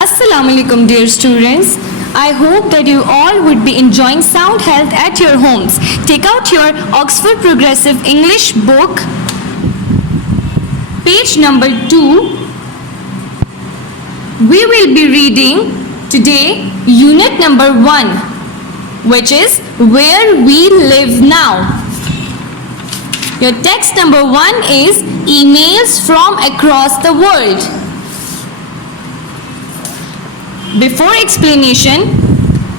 Assalamu alaikum, dear students. I hope that you all would be enjoying sound health at your homes. Take out your Oxford Progressive English book, page number 2. We will be reading today unit number 1, which is Where We Live Now. Your text number 1 is Emails from Across the World. Before explanation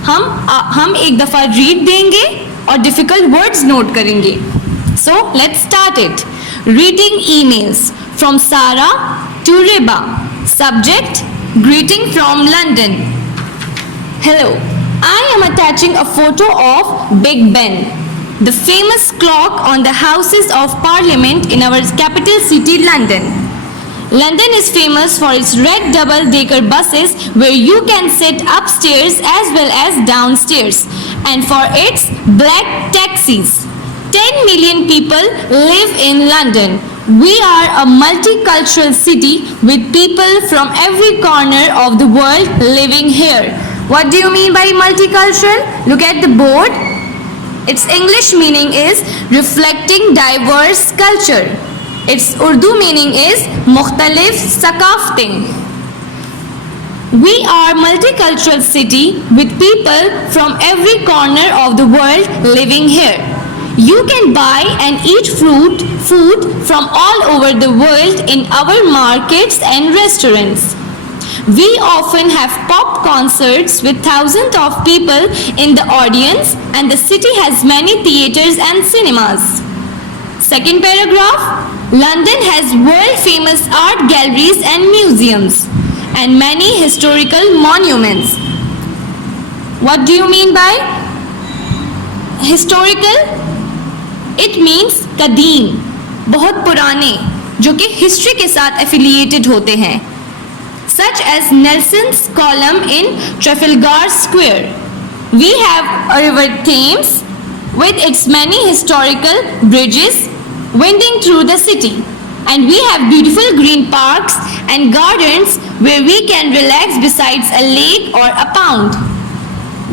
हम एक दफ़ा read देंगे और difficult words note करेंगे. So let's start it. Reading emails from Sara to Riba. Subject greeting from London. Hello, I am attaching a photo of Big Ben, the famous clock on the Houses of Parliament in our capital city, London. London is famous for its red double-decker buses where you can sit upstairs as well as downstairs, and for its black taxis. 10 million people live in London. We are a multicultural city with people from every corner of the world living here. What do you mean by multicultural? Look at the board. Its English meaning is reflecting diverse culture. Its Urdu meaning is मुख्तलिफ सकाफ़तें. We are multicultural city with people from every corner of the world living here. You can buy and eat food from all over the world in our markets and restaurants. We often have pop concerts with thousands of people in the audience, and the city has many theaters and cinemas. Second paragraph. London has world-famous art galleries and museums and many historical monuments. What do you mean by historical? It means कदीम, बहुत पुराने, जो कि history के साथ affiliated होते हैं, such as Nelson's column in Trafalgar Square. We have a river Thames with its many historical bridges winding through the city, and we have beautiful green parks and gardens where we can relax beside a lake or a pond.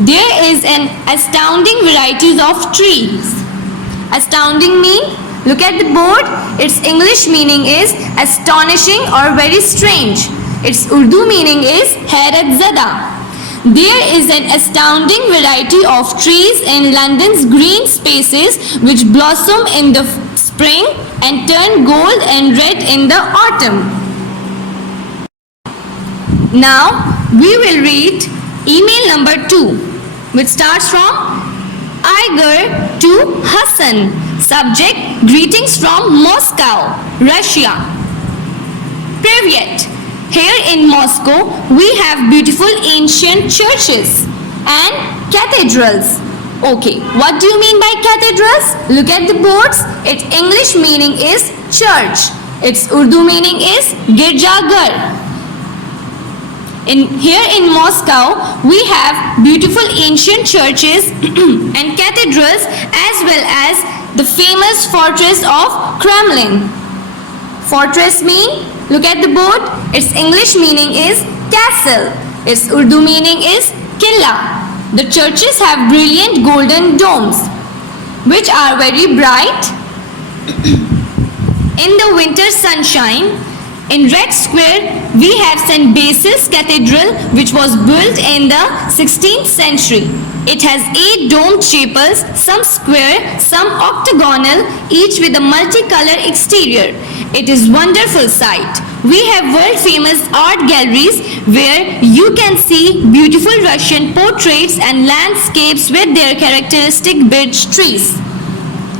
There is an astounding variety of trees. Astounding mean, look at the board. Its English meaning is astonishing or very strange. Its Urdu meaning is hayrat zada. There is an astounding variety of trees in London's green spaces which blossom in the spring and turn gold and red in the autumn. Now we will read email number 2, which starts from Igor to Hassan. Subject greetings from Moscow, Russia. Привет. Here in Moscow, we have beautiful ancient churches and cathedrals. Okay, what do you mean by cathedrals? Look at the boards. Its English meaning is church. Its Urdu meaning is girjaghar. Here in Moscow, we have beautiful ancient churches and cathedrals as well as the famous fortress of Kremlin. Fortress mean, look at the board. Its English meaning is castle. Its Urdu meaning is killa. The churches have brilliant golden domes, which are very bright in the winter sunshine. In Red Square, we have St. Basil's Cathedral, which was built in the 16th century. It has 8 domed chapels, some square, some octagonal, each with a multicolor exterior. It is a wonderful sight. We have world-famous art galleries where you can see beautiful Russian portraits and landscapes with their characteristic birch trees.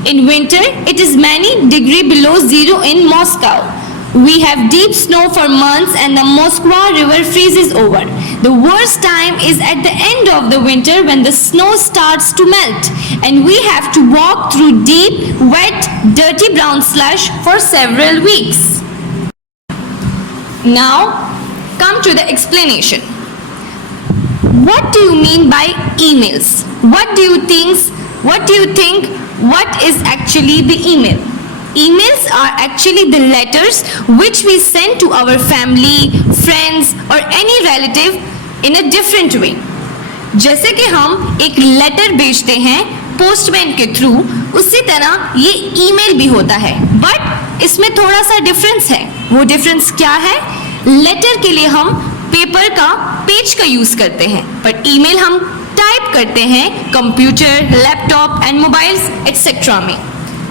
In winter, it is many degrees below zero in Moscow. We have deep snow for months and the Moskva river freezes over. The worst time is at the end of the winter when the snow starts to melt and we have to walk through deep, wet, dirty brown slush for several weeks. Now, come to the explanation. What do you mean by emails? What do you think? What is actually the email? Emails are actually the letters which we send to our family, friends or any relative in a different way. जैसे कि हम एक letter भेजते हैं postman के through, उसी तरह ये ईमेल भी होता है, बट इसमें थोड़ा सा डिफरेंस है. वो डिफरेंस क्या है? लेटर के लिए हम पेपर का पेज का यूज करते हैं, बट ईमेल हम टाइप करते हैं computer, laptop and mobiles etcetera में.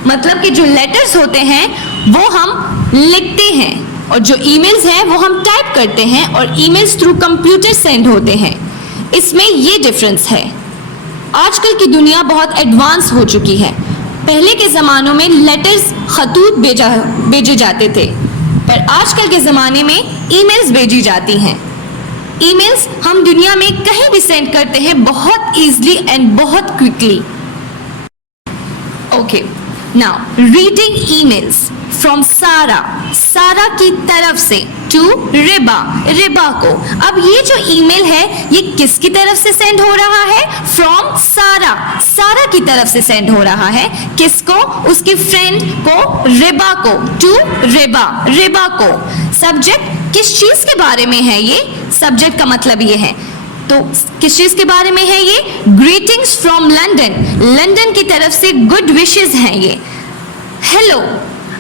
मतलब कि जो लेटर्स होते हैं वो हम लिखते हैं और जो ईमेल्स हैं वो हम टाइप करते हैं और ईमेल्स थ्रू कंप्यूटर सेंड होते हैं. इसमें ये डिफरेंस है. आजकल की दुनिया बहुत एडवांस हो चुकी है. पहले के ज़मानों में लेटर्स खतूत भेजे जाते थे, पर आजकल के ज़माने में ईमेल्स भेजी जाती हैं. ईमेल्स हम दुनिया में कहीं भी सेंड करते हैं बहुत ईजिली एंड बहुत quickly. Okay, now reading emails from सारा की तरफ से टू रिबा को. अब ये जो ईमेल है ये किसकी तरफ से सेंड हो रहा है? फ्रॉम सारा की तरफ से सेंड हो रहा है. किसको? उसकी फ्रेंड को, रिबा को, टू रिबा को. सब्जेक्ट किस चीज के बारे में है? ये सब्जेक्ट का मतलब ये है, तो किस चीज के बारे में है ये? ग्रीटिंग्स फ्रॉम लंदन की तरफ से गुड विशेस हैं ये. Hello,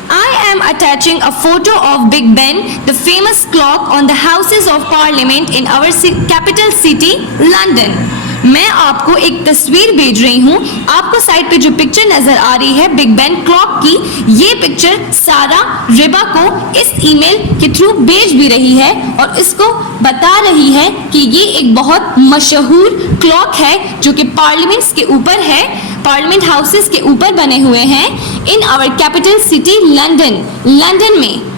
I am attaching a photo of Big Ben, the famous clock on the Houses of Parliament in our capital city, London. मैं आपको एक तस्वीर भेज रही हूँ. आपको साइड पे जो पिक्चर नजर आ रही है बिग बेन क्लॉक की, ये पिक्चर सारा रिबा को इस ईमेल के थ्रू भेज भी रही है और इसको बता रही है कि ये एक बहुत मशहूर क्लॉक है जो कि पार्लियामेंट्स के ऊपर है, पार्लियामेंट हाउसेस के ऊपर बने हुए हैं in our capital city London में.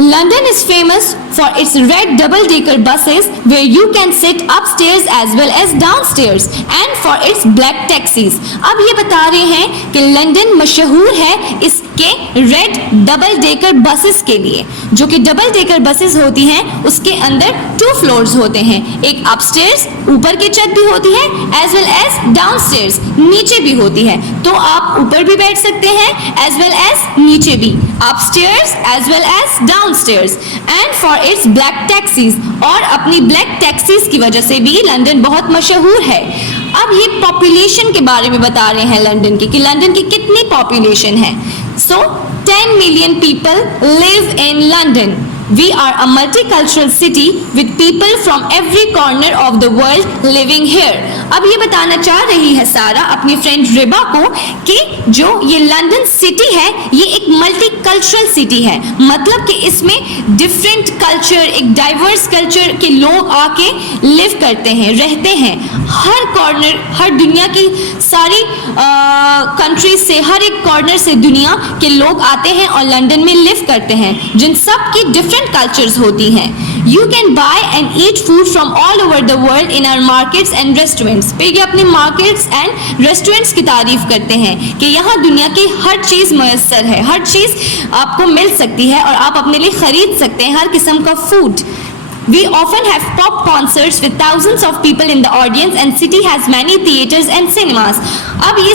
London is famous for its red double-decker buses where you can sit upstairs as well as downstairs and for its black taxis. अब ये बता रहे हैं कि लंदन मशहूर है इसके रेड डबल डेकर बसेस के लिए. जो कि डबल डेकर बसेस होती हैं उसके अंदर 2 फ्लोर्स होते हैं, एक अपस्टेयर्स ऊपर की छत भी होती है एज वेल एज डाउनस्टेयर्स नीचे भी होती है. तो आप ऊपर भी बैठ सकते हैं एज वेल एज नीचे भी, upstairs as well as downstairs. And for its black taxis, और अपनी ब्लैक टैक्सीज की वजह से भी लंदन बहुत मशहूर है. अब ये पॉपुलेशन के बारे में बता रहे हैं लंदन की, कि लंदन की कितनी पॉपुलेशन है. सो 10 million people live in London. We are a multicultural city with people from every corner of the world living here. अब ये बताना चाह रही है सारा अपनी फ्रेंड रिबा को कि जो ये लंदन सिटी है ये एक मल्टीकल्चरल सिटी है. मतलब कि इसमें डिफरेंट कल्चर, एक डाइवर्स कल्चर के लोग आके लिव करते हैं, रहते हैं. हर कॉर्नर, हर दुनिया की सारी कंट्री से, हर एक कॉर्नर से दुनिया के लोग आते हैं और लंदन में लिव करते हैं, जिन सब की डिफरेंट कल्चर्स होती हैं. You can buy and eat food from all over the world in our markets and restaurants. फिर ये अपने मार्केट्स एंड रेस्टोरेंट्स की तारीफ करते हैं कि यहाँ दुनिया की हर चीज़ मयसर है, हर चीज़ आपको मिल सकती है और आप अपने लिए खरीद सकते हैं हर किस्म का food. We often have pop concerts with thousands of people in the audience and city has many theaters and cinemas. अब ये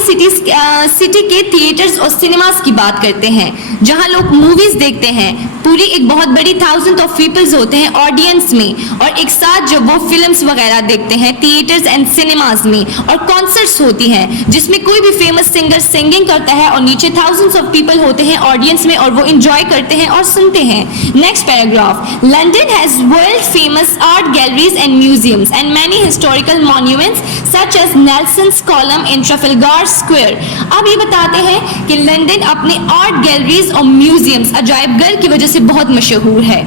सिटी के थिएटर्स और सिनेमास की बात करते हैं जहाँ लोग मूवीज देखते हैं. पूरी एक बहुत बड़ी थाउजेंड ऑफ पीपल्स होते हैं ऑडियंस में और एक साथ जब वो फिल्म्स वगैरह देखते हैं थिएटर्स एंड सिनेमास में. और कॉन्सर्ट्स होती हैं जिसमें कोई भी फेमस सिंगर सिंगिंग करता है और नीचे थाउजेंड्स ऑफ पीपल होते हैं ऑडियंस में और वो इंजॉय करते हैं और सुनते हैं. Next paragraph. London has world famous art galleries and museums and many historical monuments such as Nelson's Column in Trafalgar Square. अब ये बताते हैं कि लंदन अपने आर्ट गैलरीज और म्यूजियम्स, अजायबघर की वजह से बहुत मशहूर है.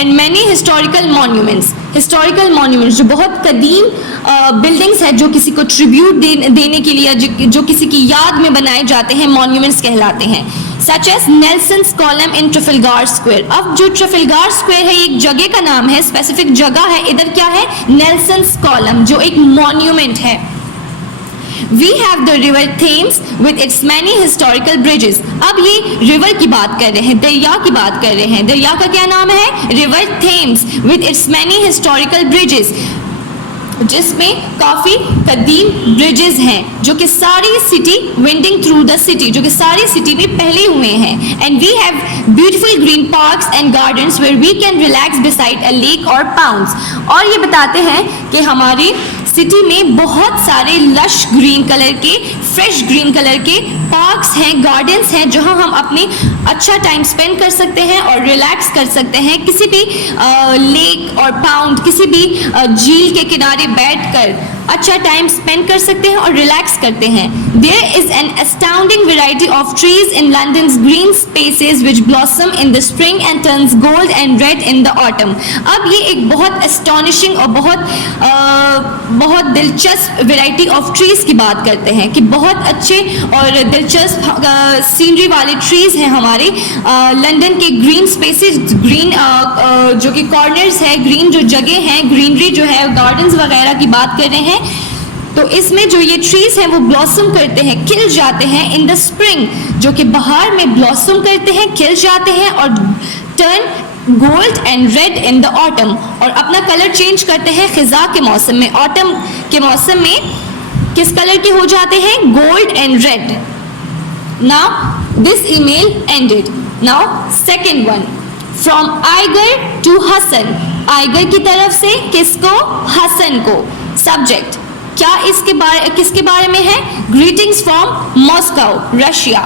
and many historical monuments जो बहुत कदीम बिल्डिंग्स है जो किसी को ट्रिब्यूट देने के लिए, जो किसी की याद में बनाए जाते हैं, मॉन्यूमेंट्स कहलाते हैं. Such as Nelson's Column in Trafalgar Square. अब जो ट्रफेलगार स्क्वायर है एक जगह का नाम है, स्पेसिफिक जगह है. इधर क्या है? नेल्सन्स कॉलम जो एक मॉन्यूमेंट है. We have the river Thames with its many historical bridges. अब ये रिवर की बात कर रहे हैं, दरिया की बात कर रहे हैं. दरिया का क्या नाम है? River Thames with its many historical bridges. जिसमें काफ़ी कदीम ब्रिजेस हैं जो कि सारी city winding through the city, जो कि सारी सिटी में फैले हुए हैं। And we have beautiful green parks and gardens where we can relax beside a lake और पाउंड्स। और ये बताते हैं कि हमारी सिटी में बहुत सारे लश ग्रीन कलर के, फ्रेश ग्रीन कलर के पार्क्स हैं, गार्डन्स हैं, जहां हम अपने अच्छा टाइम स्पेंड कर सकते हैं और रिलैक्स कर सकते हैं। किसी भी लेक और पाउंड, किसी भी झील के किनारे बैठकर अच्छा टाइम स्पेंड कर सकते हैं और रिलैक्स करते हैं। There is an astounding variety of trees in London's green spaces which blossom in the spring and turns gold and red in the autumn। अब ये एक बहुत astonishing और बहुत दिलचस्प वैरायटी ऑफ ट्रीज की बात करते हैं कि बहुत अच्छे और दिलचस्प सीनरी वाले ट्रीज हैं हमारे लंदन के ग्रीन स्पेसेस, ग्रीन जो कि कॉर्नर्स है, ग्रीन जो जगह हैं, ग्रीनरी जो है, गार्डन्स वगैरह की बात कर रहे हैं। तो इसमें जो ये ट्रीज हैं वो ब्लॉसम करते हैं, खिल जाते हैं इन द स्प्रिंग, जो कि बाहर में ब्लॉसम करते हैं, खिल जाते हैं और turn gold and red in the autumn, और अपना कलर चेंज करते हैं खिजा के मौसम में। ऑटम के मौसम में किस कलर के हो जाते हैं? Gold and red. Now this email ended. Now second one, from Igor to Hasan. Igor की तरफ से किसको? हसन को। सब्जेक्ट क्या किसके बारे में है? Greetings from Moscow, Russia.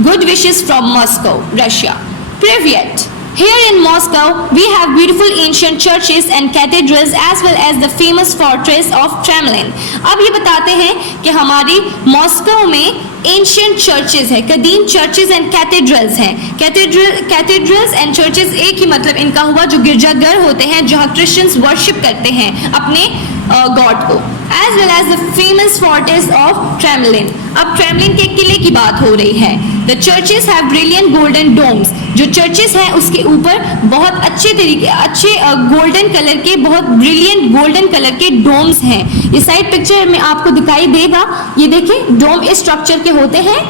Good wishes from Moscow, Russia. प्रिवियट, here in Moscow we have beautiful ancient churches and cathedrals as well as the famous fortress of Kremlin। अब ये बताते हैं कि हमारी मॉस्को में एंशियंट चर्चेज है, कदीम चर्चेज एंड कैथेड्रल्स हैं। कैथेड्रल्स एंड चर्चेज एक ही मतलब इनका हुआ, जो गिरजाघर होते हैं जहाँ क्रिश्चियंस वर्शिप करते हैं अपने गॉड को। As well as the famous fortress of Kremlin. अब क्रेमलिन के किले की बात हो रही है। The churches have brilliant golden domes. जो चर्चेज हैं उसके ऊपर बहुत अच्छे गोल्डन कलर के, बहुत ब्रिलियंट गोल्डन कलर के डोम्स हैं। ये साइड पिक्चर में आपको दिखाई देगा, ये देखिए डोम इस स्ट्रक्चर के होते हैं,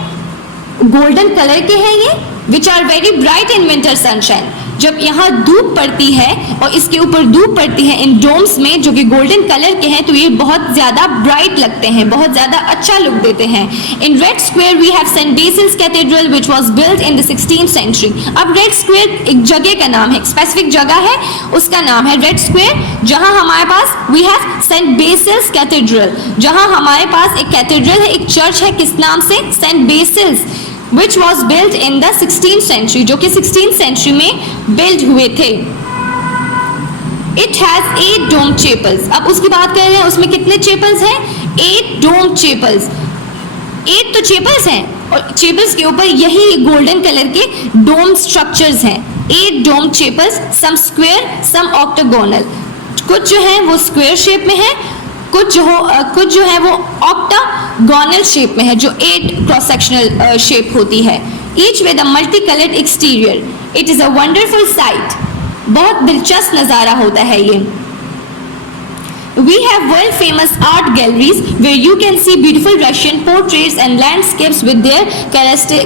गोल्डन कलर के हैं ये, which are very bright in winter sunshine. जब यहाँ धूप पड़ती है और इसके ऊपर धूप पड़ती है इन डोम्स में जो कि गोल्डन कलर के हैं, तो ये बहुत ज़्यादा ब्राइट लगते हैं, बहुत ज़्यादा अच्छा लुक देते हैं। In Red Square we have Saint Basil's Cathedral which was built in the 16th century. अब रेड स्क्वायर एक जगह का नाम है, एक स्पेसिफिक जगह है, उसका नाम है रेड स्क्वायर, जहाँ हमारे पास we have Saint Basil's cathedral, जहाँ हमारे पास एक कैथेड्रल है, एक चर्च है, किस नाम से? Saint Basil's, which was built in the 16th century, जो कि 16th century में built हुए थे। It has 8 dome chapels। अब उसकी बात कर रहे हैं, उसमें कितने चैपल्स हैं? 8 dome chapels। 8 तो चैपल्स हैं और चैपल्स के ऊपर यही गोल्डन कलर के डोम स्ट्रक्चर्स हैं। 8 dome chapels, some square, some octagonal। कुछ जो है वो स्क्वायर शेप में है, कुछ जो है वो ऑक्टागोनल शेप में है, जो 8 क्रॉस सेक्शनल शेप होती है। Each with a multi coloured exterior. It is a wonderful site. बहुत दिलचस्प नज़ारा होता है ये। We have world famous art galleries where you can see beautiful Russian portraits and landscapes with their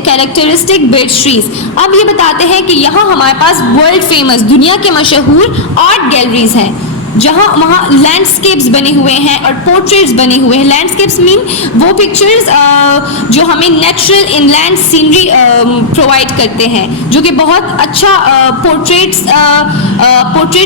characteristic birch trees। अब ये बताते हैं कि यहाँ हमारे पास वर्ल्ड फेमस, दुनिया के मशहूर आर्ट गैलरीज हैं, जहाँ वहाँ लैंडस्केप्स बने हुए हैं और पोर्ट्रेट्स बने हुए हैं। लैंडस्केप्स मीन वो पिक्चर्स जो हमें नेचुरल इनलैंड सीनरी प्रोवाइड करते हैं, जो कि बहुत अच्छा पोर्ट्रेट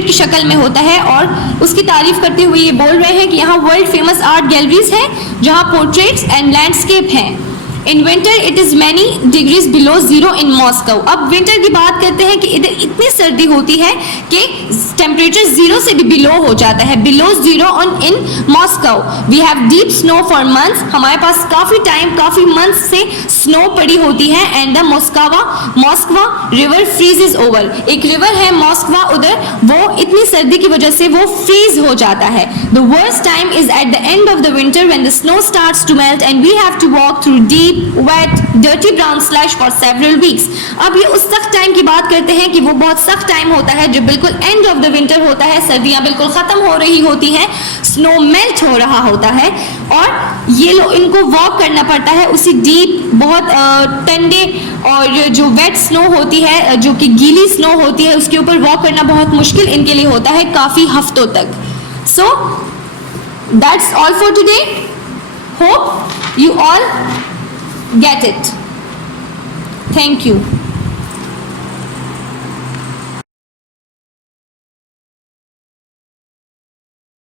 की शक्ल में होता है। और उसकी तारीफ करते हुए ये बोल रहे हैं कि यहाँ वर्ल्ड फेमस आर्ट गैलरीज हैं जहाँ पोर्ट्रेट्स एंड लैंडस्केप हैं। In winter it is many degrees below zero in Moscow. अब विंटर की बात करते हैं कि इधर इतनी सर्दी होती है कि टेम्परेचर जीरो से भी बिलो हो जाता है, below zero on in Moscow. We have deep snow for months. हमारे पास काफ़ी मंथ्स से स्नो पड़ी होती है। And the Moskva river freezes over. एक रिवर है मॉस्कवा, उधर वो इतनी सर्दी की वजह से वो फ्रीज हो जाता है। The worst time is at the end of the winter when the snow starts to melt and we have to walk through deep wet dirty brown slush for several weeks। अब ये उस सख्त time की बात करते हैं कि वो बहुत सख्त टाइम होता है जब बिल्कुल एंड ऑफ द विंटर होता है, सर्दियां बिल्कुल खत्म हो रही होती हैं, स्नो मेल्ट हो रहा होता है और ये लोग इनको वॉक करना पड़ता है उसी डीप बहुत ठंडे और जो वेट स्नो होती है, जो कि गीली स्नो होती है, उसके ऊपर वॉक करना बहुत मुश्किल इनके लिए होता है काफ़ी हफ्तों तक। सो That's all for today. Hope you all get it. Thank you.